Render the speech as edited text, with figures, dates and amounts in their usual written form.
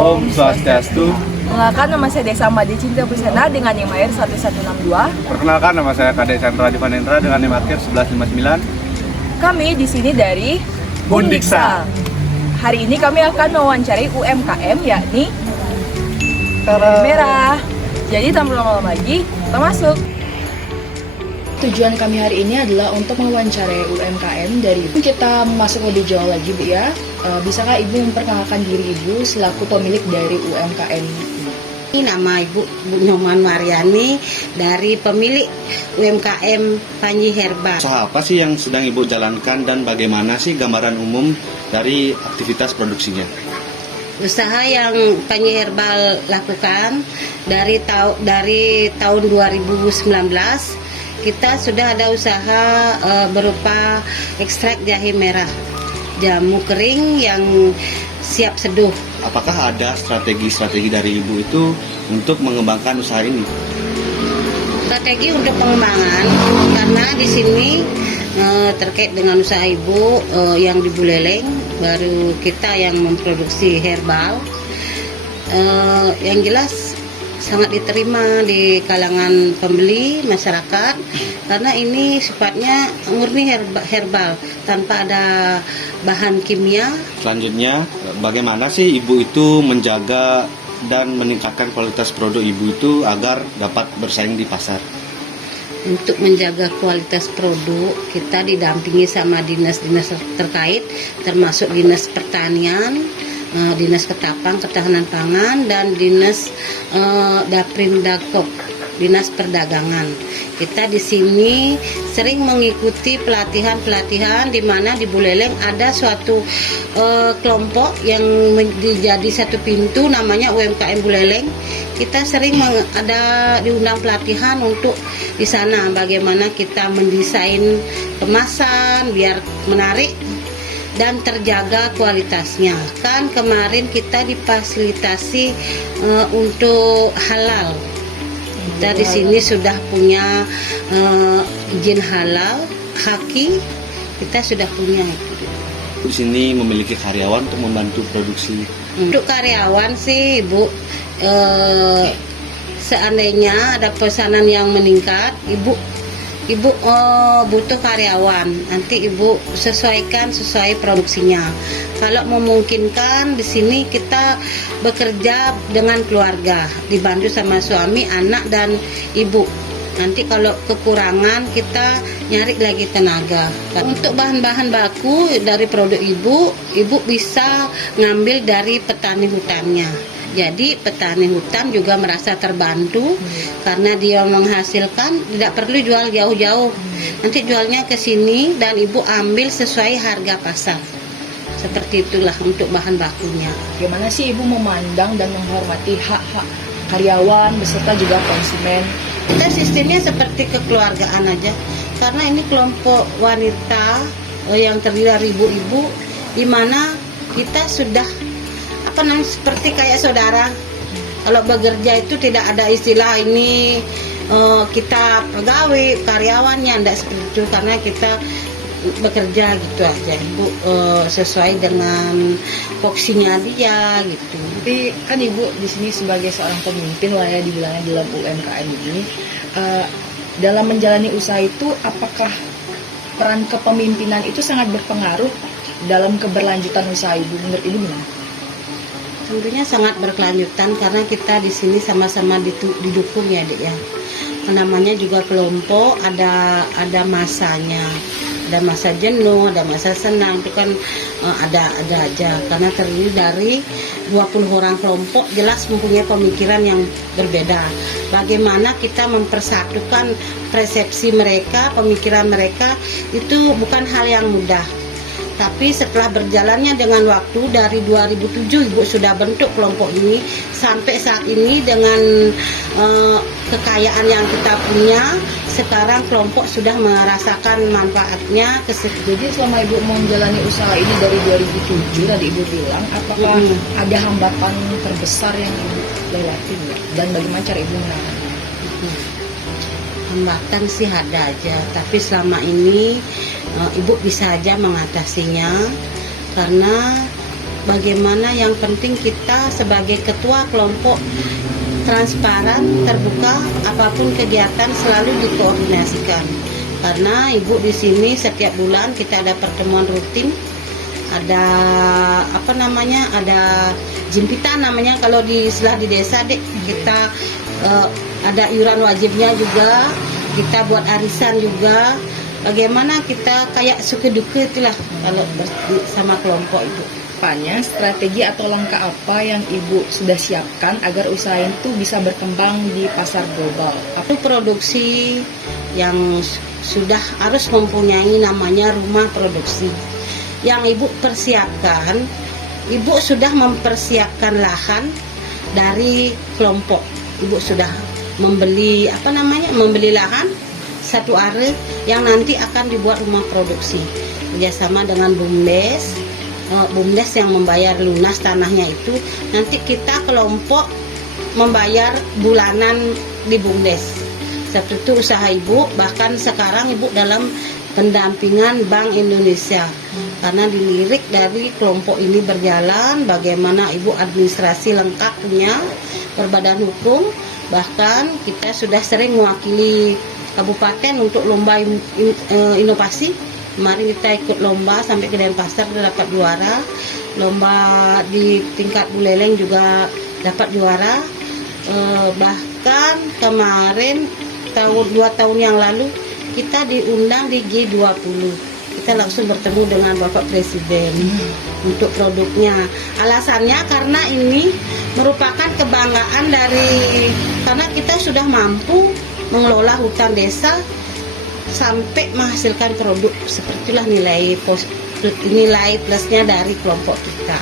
Om Swastiastu. Perkenalkan, nama saya Desa Madi Cinta Pusena dengan NIM air 1162. Perkenalkan, nama saya Kadek Chandra Divanendra dengan NIM akhir 1159. Kami di sini dari Bundiksa. Hari ini kami akan mewawancari UMKM yakni Merah. Jadi tanpa lama-lama lagi, kita masuk. Tujuan kami hari ini adalah untuk mewawancarai UMKM dari Ibu. Kita masuk lebih jauh lagi, Bu ya. Bisakah Ibu memperkenalkan diri Ibu selaku pemilik dari UMKM ini? Ini nama Ibu Nyoman Mariani dari pemilik UMKM Panji Herbal. Usaha apa sih yang sedang Ibu jalankan dan bagaimana sih gambaran umum dari aktivitas produksinya? Usaha yang Panji Herbal lakukan dari tahun 2019 kita sudah ada usaha berupa ekstrak jahe merah, jamu kering yang siap seduh. Apakah ada strategi-strategi dari Ibu itu untuk mengembangkan usaha ini? Strategi untuk pengembangan karena di sini terkait dengan usaha Ibu yang di Buleleng, baru kita yang memproduksi herbal. Yang jelas sangat diterima di kalangan pembeli masyarakat karena ini sifatnya murni herbal tanpa ada bahan kimia. Selanjutnya, bagaimana sih Ibu itu menjaga dan meningkatkan kualitas produk Ibu itu agar dapat bersaing di pasar? Untuk menjaga kualitas produk, kita didampingi sama dinas-dinas terkait, termasuk Dinas Pertanian, Dinas Ketapang, Ketahanan Pangan, dan Dinas Daprim Dakop, Dinas Perdagangan. Kita di sini sering mengikuti pelatihan-pelatihan di mana di Buleleng ada suatu kelompok yang menjadi satu pintu namanya UMKM Buleleng. Kita sering ada diundang pelatihan untuk di sana bagaimana kita mendesain kemasan biar menarik dan terjaga kualitasnya. Kan kemarin kita difasilitasi untuk halal. Kita di sini sudah punya izin halal, haki, kita sudah punya. Di sini memiliki karyawan untuk membantu produksi. Untuk karyawan sih Ibu, seandainya ada pesanan yang meningkat, Ibu butuh karyawan, nanti Ibu sesuaikan sesuai produksinya. Kalau memungkinkan di sini kita bekerja dengan keluarga, dibantu sama suami, anak dan Ibu. Nanti kalau kekurangan kita nyari lagi tenaga. Untuk bahan-bahan baku dari produk Ibu bisa ngambil dari petani hutannya. Jadi petani hutan juga merasa terbantu karena dia menghasilkan, tidak perlu jual jauh-jauh. Nanti jualnya ke sini dan Ibu ambil sesuai harga pasar. Seperti itulah untuk bahan bakunya. Bagaimana sih Ibu memandang dan menghormati hak-hak karyawan beserta juga konsumen? Kita sistemnya seperti kekeluargaan aja. Karena ini kelompok wanita yang terdiri dari ibu-ibu, di mana kita sudah seperti kayak saudara. Kalau bekerja itu tidak ada istilah ini kita pegawai, karyawannya, tidak seperti itu karena kita bekerja gitu aja Ibu, sesuai dengan foksinya dia gitu. Tapi kan Ibu di sini sebagai seorang pemimpin lah ya dibilangnya dalam UMKM ini, dalam menjalani usaha itu apakah peran kepemimpinan itu sangat berpengaruh dalam keberlanjutan usaha Ibu? Menurut Ibu gimana? Tentunya sangat berkelanjutan karena kita di sini sama-sama didukung ya Dek ya. Namanya juga kelompok, ada masanya. Ada masa jenuh, ada masa senang, itu kan ada aja. Karena terdiri dari 20 orang kelompok jelas mempunyai pemikiran yang berbeda. Bagaimana kita mempersatukan persepsi mereka, pemikiran mereka, itu bukan hal yang mudah. Tapi setelah berjalannya dengan waktu dari 2007 Ibu sudah bentuk kelompok ini sampai saat ini dengan kekayaan yang kita punya, sekarang kelompok sudah merasakan manfaatnya. Jadi selama Ibu menjalani usaha ini dari 2007 tadi Ibu bilang, apakah ada hambatan terbesar yang Ibu lewati dan bagaimana cara Ibu menangani? Hambatan sih ada aja, tapi selama ini Ibu bisa aja mengatasinya karena bagaimana yang penting kita sebagai ketua kelompok transparan, terbuka, apapun kegiatan selalu dikoordinasikan. Karena ibu di sini setiap bulan kita ada pertemuan rutin, ada ada jimpitan namanya kalau di istilah di desa dek. Kita ada iuran wajibnya juga, kita buat arisan juga. Bagaimana kita kayak suka duka itulah kalau bersama kelompok ibu. Kedepannya, strategi atau langkah apa yang Ibu sudah siapkan agar usaha itu bisa berkembang di pasar global? Itu produksi yang sudah harus mempunyai namanya rumah produksi. Yang Ibu persiapkan, Ibu sudah mempersiapkan lahan dari kelompok. Ibu sudah membeli membeli lahan satu area yang nanti akan dibuat rumah produksi kerjasama dengan BUMDes yang membayar lunas tanahnya itu. Nanti kita kelompok membayar bulanan di BUMDes. Seperti itu usaha ibu. Bahkan sekarang ibu dalam pendampingan Bank Indonesia karena dilirik dari kelompok ini berjalan, bagaimana ibu administrasi lengkapnya berbadan hukum. Bahkan kita sudah sering mewakili kabupaten untuk lomba inovasi. Kemarin kita ikut lomba sampai ke Denpasar, kita dapat juara. Lomba di tingkat Buleleng juga dapat juara. Bahkan kemarin 2 tahun yang lalu kita diundang di G20. Kita langsung bertemu dengan Bapak Presiden untuk produknya. Alasannya karena ini merupakan kebanggaan karena kita sudah mampu mengelola hutan desa sampai menghasilkan produk. Sepertilah nilai plusnya dari kelompok kita.